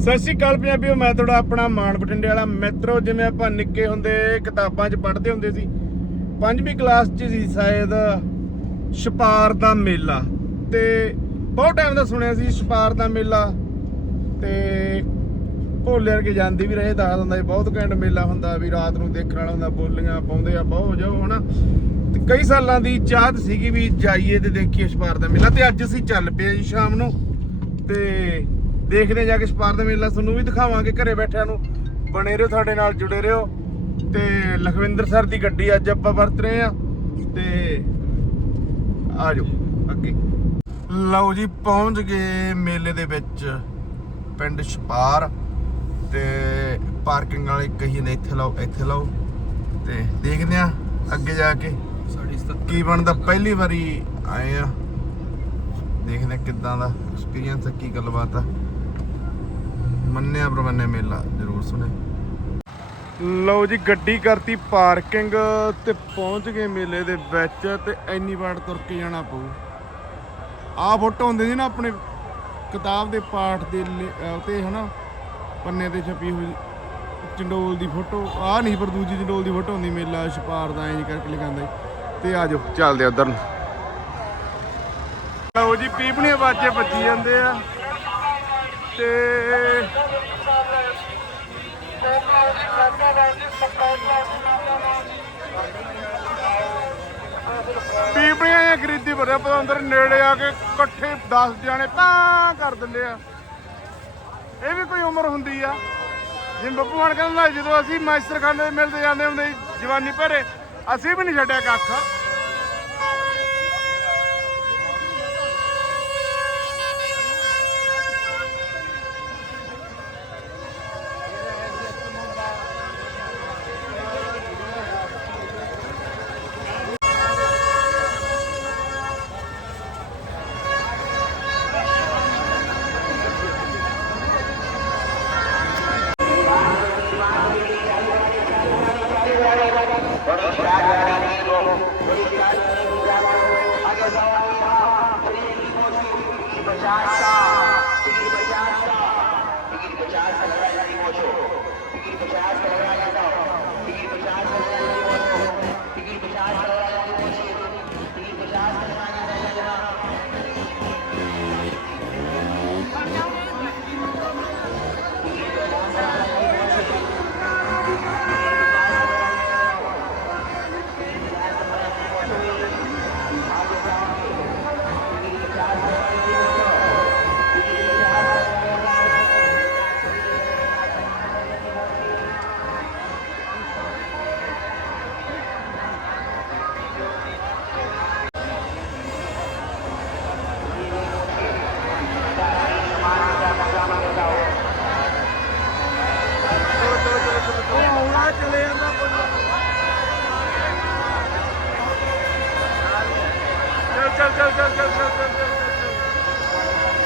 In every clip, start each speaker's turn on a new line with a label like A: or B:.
A: ਸਤਿ ਸ਼੍ਰੀ ਅਕਾਲ ਪੰਜਾਬੀਓ, ਮੈਂ ਤੁਹਾਡਾ ਆਪਣਾ ਮਾਨ ਬਠਿੰਡੇ ਵਾਲਾ ਮਿੱਤਰੋ, ਜਿਵੇਂ ਆਪਾਂ ਨਿੱਕੇ ਹੁੰਦੇ ਕਿਤਾਬਾਂ 'ਚ ਪੜ੍ਹਦੇ ਹੁੰਦੇ ਸੀ, ਪੰਜਵੀਂ ਕਲਾਸ 'ਚ ਸੀ ਸ਼ਾਇਦ ਛਪਾਰ ਦਾ ਮੇਲਾ ਤੇ ਬਹੁਤ ਟਾਈਮ ਦਾ ਸੁਣਿਆ ਸੀ ਛਪਾਰ ਦਾ ਮੇਲਾ ਤੇ ਭੋਲੇ ਵਰਗੇ ਜਾਂਦੇ ਵੀ ਰਹੇ ਦੱਸ ਦਿੰਦਾ ਸੀ, ਬਹੁਤ ਘੈਂਟ ਮੇਲਾ ਹੁੰਦਾ ਵੀ ਰਾਤ ਨੂੰ ਦੇਖਣ ਵਾਲਾ ਹੁੰਦਾ, ਬੋਲੀਆਂ ਪਾਉਂਦੇ ਆ, ਬਹੁਤ ਜੋ ਹਨਾ। ਤੇ ਕਈ ਸਾਲਾਂ ਦੀ ਚਾਹਤ ਸੀਗੀ ਵੀ ਜਾਈਏ ਤੇ ਦੇਖੀਏ ਛਪਾਰ ਦਾ ਮੇਲਾ ਤੇ ਅੱਜ ਅਸੀਂ ਚੱਲ ਪਏ ਜੀ ਸ਼ਾਮ ਨੂੰ ਤੇ ਦੇਖਦੇ ਹਾਂ ਜਾ ਕੇ ਛਪਾਰ ਦਾ ਮੇਲਾ ਤੁਹਾਨੂੰ ਵੀ ਦਿਖਾਵਾਂਗੇ ਘਰੇ ਬੈਠਿਆਂ ਨੂੰ। ਬਣੇ ਰਹੋ ਸਾਡੇ ਨਾਲ ਜੁੜੇ ਰਹੋ। ਤੇ ਲਖਵਿੰਦਰ ਸਰ ਦੀ ਗੱਡੀ ਅੱਜ ਆਪਾਂ ਵਰਤ ਰਹੇ ਆ ਤੇ ਆ ਜਾਓ ਅੱਗੇ। ਲਓ ਜੀ ਪਹੁੰਚ ਗਏ ਮੇਲੇ ਦੇ ਵਿੱਚ ਪਿੰਡ ਛਪਾਰ ਤੇ ਪਾਰਕਿੰਗ ਵਾਲੇ ਕਹੀ ਨੇ ਇੱਥੇ ਲਾਓ ਇੱਥੇ ਲਾਓ। ਤੇ ਦੇਖਦੇ ਆ ਅੱਗੇ ਜਾ ਕੇ ਕੀ ਬਣਦਾ। ਪਹਿਲੀ ਵਾਰੀ ਆਏ ਆ ਦੇਖਦੇ ਕਿੱਦਾਂ ਦਾ ਐਕਸਪੀਰੀਅੰਸ ਆ ਕੀ ਗੱਲਬਾਤ ਆ। ਮੰਨਿਆ ਪ੍ਰਮੰਨੇ ਮੇਲਾ, ਜ਼ਰੂਰ ਸੁਣੇ ਲਓ ਜੀ, ਗੱਡੀ ਕਰਤੀ ਪਾਰਕਿੰਗ ਤੇ ਪਹੁੰਚ ਗਏ ਮੇਲੇ ਦੇ ਵਿੱਚ ਤੇ ਐਨੀ ਵਾਰ ਤੁਰ ਕੇ ਜਾਣਾ ਪਊ। ਆਹ ਫੋਟੋ ਹੁੰਦੀ ਸੀ ਨਾ ਆਪਣੇ ਕਿਤਾਬ ਦੇ ਪਾਠ ਦੇ ਲੇ- ਹਨਾ, ਪੰਨੇ ਤੇ ਛਪੀ ਹੋਈ ਚੰਡੋਲ ਦੀ ਫੋਟੋ। ਆਹ ਨਹੀਂ, ਪਰ ਦੂਜੀ ਚੰਡੋਲ ਦੀ ਫੋਟੋ ਹੁੰਦੀ ਮੇਲਾ ਛਪਾਰ ਦਾ, ਐਂ ਕਰਕੇ ਲਿਖਾਂਦਾ ਤੇ ਆ ਜਾਓ, ਚੱਲਦੇ ਆ ਉਧਰ ਨੂੰ। ਲਓ ਜੀ ਪੀਪਣੀਆਂ ਬਾਜੇ ਵੱਜੀ ਜਾਂਦੇ ਆ। ਤੇ ਪੀਪਣੀਆਂ ਜਾਂ ਖਰੀਦੀ ਭਰਿਆ ਪਤਾ ਅੰਦਰ ਨੇੜੇ ਆ ਕੇ ਇਕੱਠੇ 10 ਜਾਣੇ ਤਾਂ ਕਰ ਦਿੰਦੇ ਆ। ਇਹ ਵੀ ਕੋਈ ਉਮਰ ਹੁੰਦੀ ਆ। ਜਿਵੇਂ ਬੱਬੂ ਮਾਨ ਕਹਿੰਦਾ ਜਦੋਂ ਅਸੀਂ ਮਾਸਟਰਖਾਨੇ ਦੇ ਮਿਲਦੇ ਜਾਂਦੇ ਹੁੰਦੇ ਸੀ, ਜਵਾਨੀ ਭਰੇ ਅਸੀਂ ਵੀ ਨਹੀਂ ਛੱਡਿਆ ਕੱਖ। पचास पचास पचास ਚੱਲ ਚੱਲ ਚੱਲ ਚੱਲ ਚੱਲ ਚੱਲ ਚੱਲ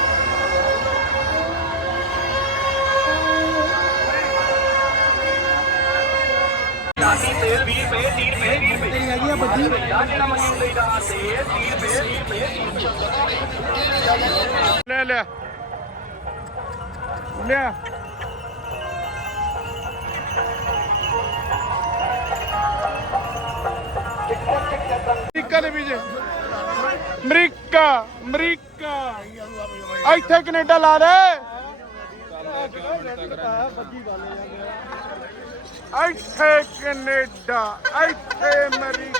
A: ਲੈ ਲੈ ਲੈ ਅਮਰੀਕਾ ਦੇ ਵੀਜ਼ੇ ਅਮਰੀਕਾ ਅਮਰੀਕਾ। ਇੱਥੇ ਕੈਨੇਡਾ ਲਾ ਦੇ। ਇੱਥੇ ਕੈਨੇਡਾ ਇੱਥੇ ਅਮਰੀਕਾ।